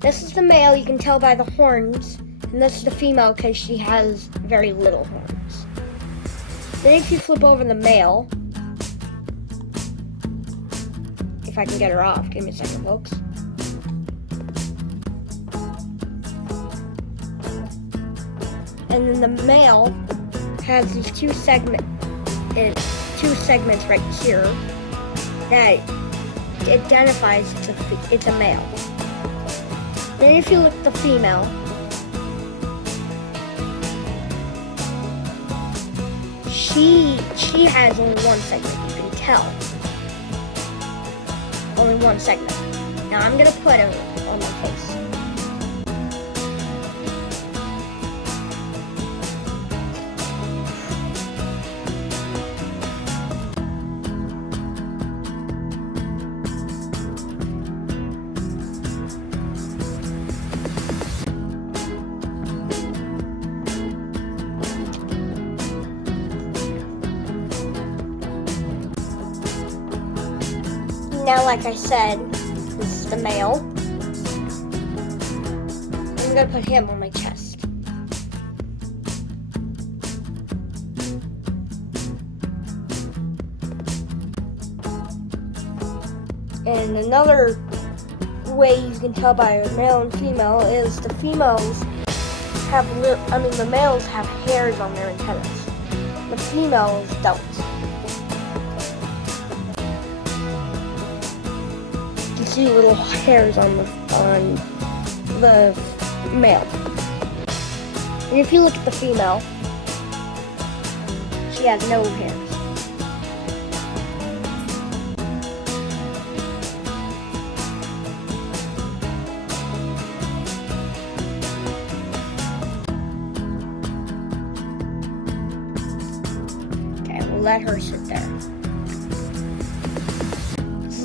This is the male, you can tell by the horns, and this is the female because she has very little horns. Then if you flip over the male, if I can get her off, give me a second, folks. And then the male has these two segments right here that identifies it's a male. Then if you look at the female, she has only one segment, you can tell. Only one segment. Now I'm gonna put her on my face. Now, like I said, this is the male. I'm gonna put him on my chest. And another way you can tell by a male and female is the females have the males have hairs on their antennas. The females don't. See little hairs on the male. And if you look at the female, she has no hairs. Okay, we'll let her sit there.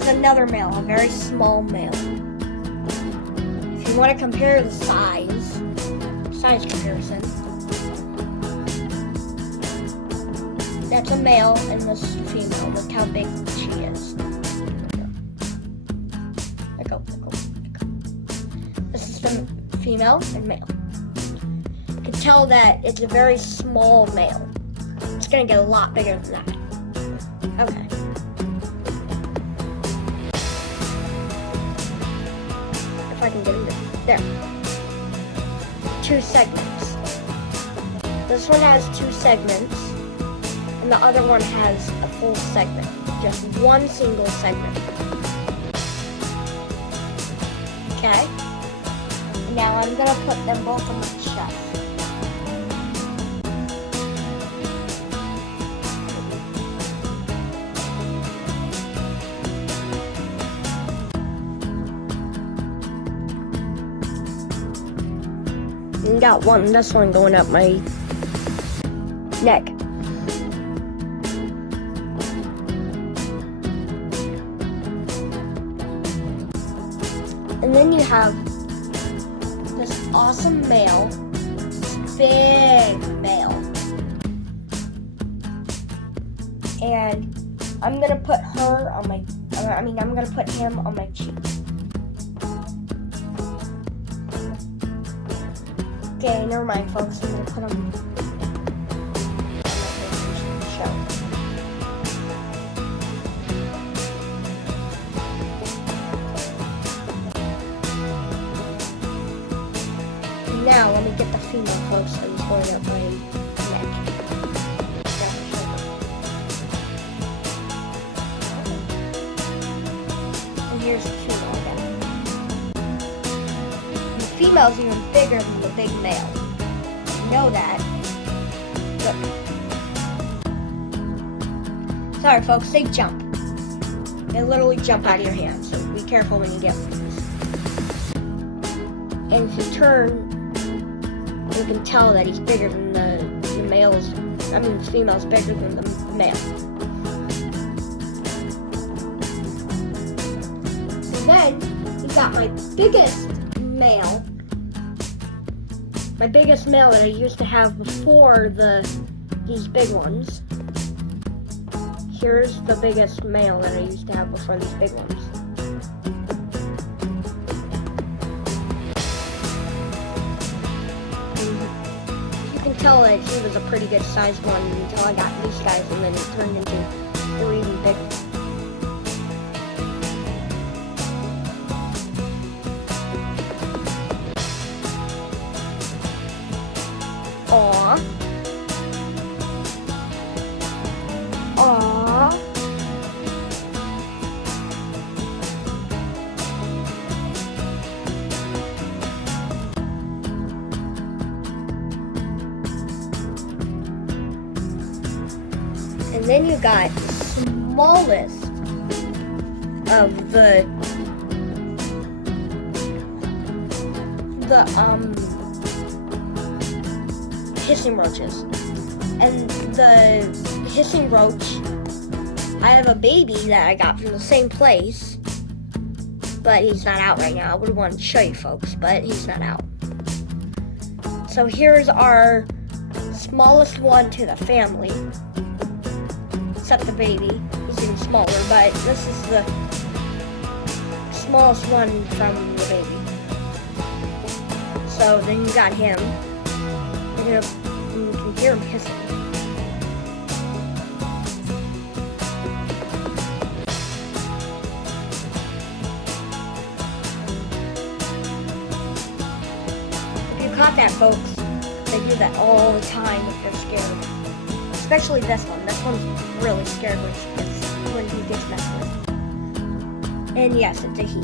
Another male, a very small male. If you want to compare the size comparison, that's a male and this is a female. Look how big she is. Let go. This is the female and male. You can tell that it's a very small male. It's going to get a lot bigger than that. Okay. I can get him there. Two segments. This one has two segments, and the other one has a full segment. Just one single segment. Okay? Now I'm gonna put them both on my chest. And got this one going up my neck. And then you have this awesome male, this big male. And I'm gonna put I'm gonna put him on my cheek. Okay, never mind, folks. I'm gonna put him on my show. And now let me get the female, folks. I'm going up my neck. And here's the female again. The female's even bigger than the big male. You know that. Look. Sorry, folks, they jump. They literally jump out of your hand, so be careful when you get one of these. And if you turn, you can tell that he's bigger than the female's bigger than the male. And then, we got my biggest male. My biggest male that I used to have before these big ones. Here's the biggest male that I used to have before these big ones. tell that he was a pretty good sized one until I got these guys, and then it turned into they were even bigger. Aww. Aww. And then you got the smallest of the hissing roaches. And the hissing roach, I have a baby that I got from the same place, but he's not out right now. I would want to show you folks, but he's not out. So here's our smallest one to the family. Except the baby, he's even smaller, but this is the smallest one from the baby. So then you got him. You can hear him hissing. If you caught that, folks, they do that all the time if they're scared. Especially this one. This one's really scared when he gets messed with. And yes, it's a he.